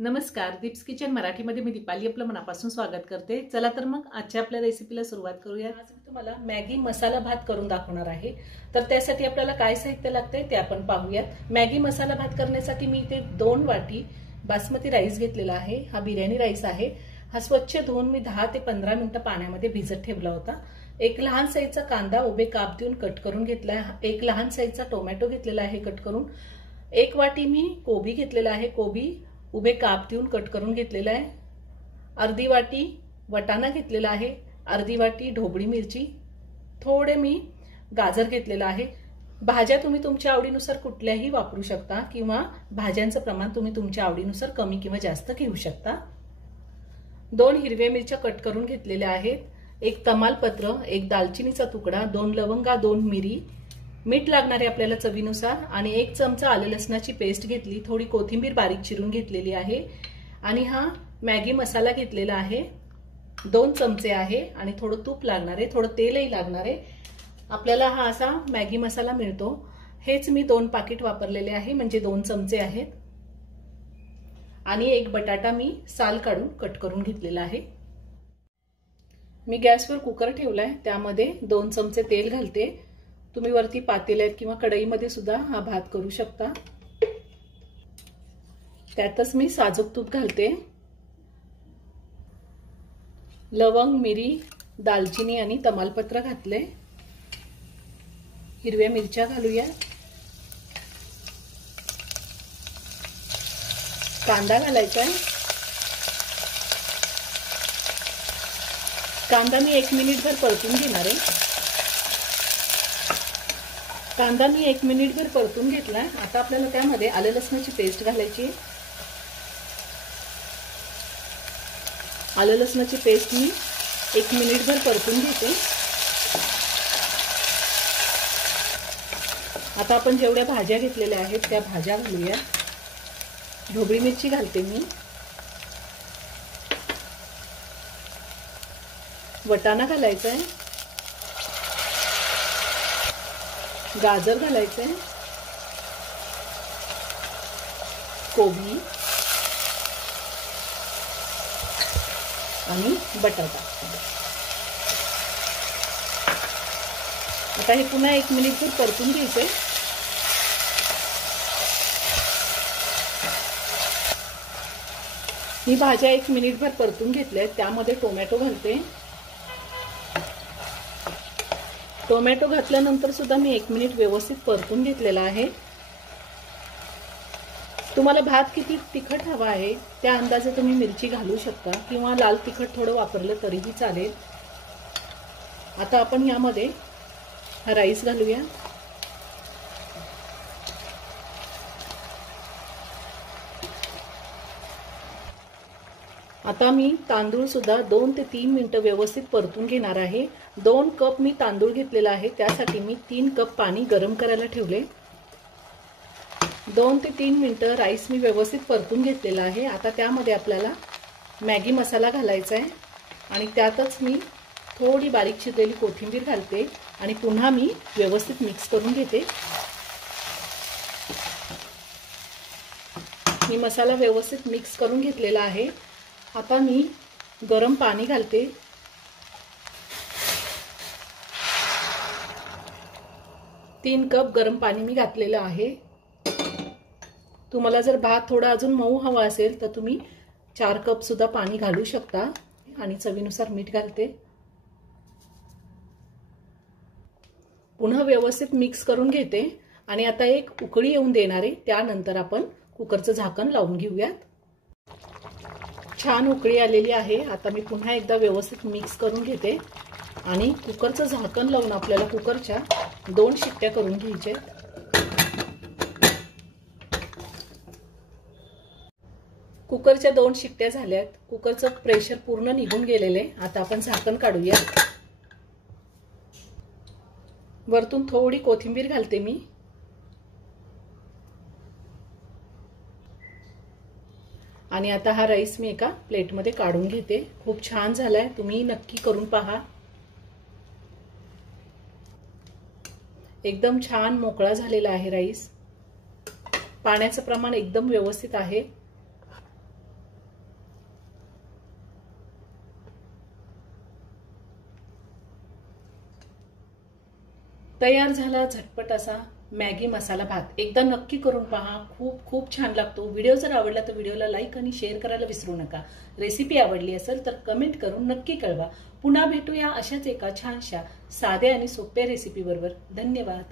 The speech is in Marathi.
नमस्कार, दीप्स किचन मराठीमध्ये मी दीपाली आपलं मनापासून स्वागत करते। चला तर मग आजच्या आपल्या रेसिपीला सुरुवात करूया। आज मी तुम्हाला मॅगी मसाला भात करून दाखवणार आहे। तर त्यासाठी आपल्याला काय साहित्य लागतंय ते आपण पाहूयात। मॅगी मसाला भात करण्यासाठी मी इथे 2 वाटी बासमती राईस घेतलेला आहे। हा बिर्याणी राईस आहे। हा स्वच्छ धुवून मी 10 ते 15 मिनिटं पाण्यामध्ये भिजत ठेवला होता। एक लहान साईजचा कांदा उभे काप देऊन कट करून घेतला। एक लहान साईजचा टोमॅटो घेतलेला आहे कट करून। 1 वाटी मी कोबी घेतलेला आहे। कोबी उभे काप देऊन कट करून घेतलेला आहे। अर्धी वाटी वटाणा घेतलेला आहे। अर्धी वाटी ढोबळी मिरची, थोडे मी गाजर घेतलेला आहे। भाज्या तुम्ही तुमच्या आवडीनुसार कुठल्याही वापरू शकता किंवा भाज्यांचं प्रमाण तुम्ही तुमच्या आवडीनुसार कमी किंवा जास्त घेऊ शकता। 2 हिरव्या मिरच्या कट करून घेतलेल्या आहेत। 1 तमालपत्र, 1 दालचिनीचा तुकडा, 2 लवंगा, 2 मिरी, मीठ लागणार आहे आपल्याला चवीनुसार आणि 1 चमचा आले लसणाची पेस्ट घेतली। थोडी कोथिंबीर बारीक चिरून घेतलेली आहे आणि हा मॅगी मसाला घेतलेला आहे 2 चमचे आहे आणि थोडं तूप लागणार आहे, थोडं तेलही लागणार आहे। आपल्याला हा असा मॅगी मसाला मिळतो। हेच मी 2 पाकिट वापरलेले आहे, म्हणजे 2 चमचे आहेत। आणि 1 बटाटा मी साल काढून कट करून घेतलेला आहे। मी गॅसवर कुकर ठेवलाय, त्यामध्ये 2 चमचे तेल घालते। तुम्ही वरती पातेल्यात किंवा कढईमध्ये सुद्धा हा भात करू शकता। त्यातच मी साजूक तूप घालते। लवंग, मिरी, दालचिनी आणि तमालपत्र घातले। हिरव्या मिरच्या घालूया। कांदा घालायचा आहे। कांदा मी 1 मिनिटभर परतून घेणार आहे। कांदा मी 1 मिनिटभर परतून घेतला। आता आपल्याला त्यामध्ये आले लसणाची पेस्ट घालायची। आले लसणाची पेस्ट मी 1 मिनिटभर परतून घेते। आता आपण जेवढ्या भाज्या घेतलेल्या आहेत त्या भाज्या घालूया। ढोबळी मिरची घालते मी, वटाणा घालायचा आहे, गाजर घालायचे, कोबी आणि बटाटा। आता हे पुन्हा 1 मिनिटभर परतून घ्यायचे। ही भाज्या 1 मिनिटभर परतून घेतल्या। त्यामध्ये टोमॅटो घालते। टोमॅटो घातल्यानंतर सुद्धा मी 1 मिनिट व्यवस्थित परतून घेतलेला आहे। तुम्हाला भात किती तिखट हवा आहे त्या अंदाजे तुम्ही मिरची घालू शकता किंवा लाल तिखट थोडं वापरलं तरीही चालेल। आता आपण यामध्ये हा राईस घालूया। आता मी तांदूळ सुद्धा 2 ते 3 मिनिटं व्यवस्थित परतून घेणार आहे। 2 कप मी तांदूळ घेतलेला आहे, त्यासाठी मी 3 कप पाणी गरम करायला ठेवले। 2 ते 3 मिनिटं राईस मी व्यवस्थित परतून घेतलेला आहे। आता त्यामध्ये आपल्याला मॅगी मसाला घालायचा आहे आणि त्यातच मी थोडी बारीक चिरलेली कोथिंबीर घालते आणि पुन्हा मी व्यवस्थित मिक्स करून घेते। मी मसाला व्यवस्थित मिक्स करून घेतलेला आहे। आता मी गरम पाणी घालते। 3 कप गरम पाणी मी घातलेलं आहे। तुम्हाला जर भात थोडा अजून मऊ हवा असेल तर तुम्ही 4 कप सुद्धा पाणी घालू शकता आणि चवीनुसार मीठ घालते। पुन्हा व्यवस्थित मिक्स करून घेते आणि आता एक उकळी येऊन देणार आहे। त्यानंतर आपण कुकरचं झाकण लावून घेऊयात। छान उकळी आलेली आहे। आता मी पुन्हा एकदा व्यवस्थित मिक्स करून घेते आणि कुकरचं झाकण लावून आपल्याला कुकरच्या 2 शिट्ट्या करून घ्यायच्या। कुकरच्या 2 शिट्ट्या झाल्यात। कुकरचं प्रेशर पूर्ण निघून गेलेले। आता आपण झाकण काढूया। वरतून थोडी कोथिंबीर घालते मी आणि आता हा राईस मी एका प्लेटमध्ये काढून घेते। खूप छान झालाय, तुम्ही नक्की करून पहा। एकदम छान मोकळा झालेला आहे राईस। पाण्याचं प्रमाण एकदम व्यवस्थित आहे। तयार झाला झटपट असा मॅगी मसाला भात. एकदा नक्की करून पहा, खूप खूप छान लागतो. व्हिडिओ जर आवडला तर व्हिडिओला लाईक आणि शेअर करायला विसरू नका. रेसिपी आवडली असेल तर कमेंट करून नक्की कळवा. पुन्हा भेटूया अशाच एका छानशा साध्या आणि सोप्या रेसिपी बरोबर. धन्यवाद.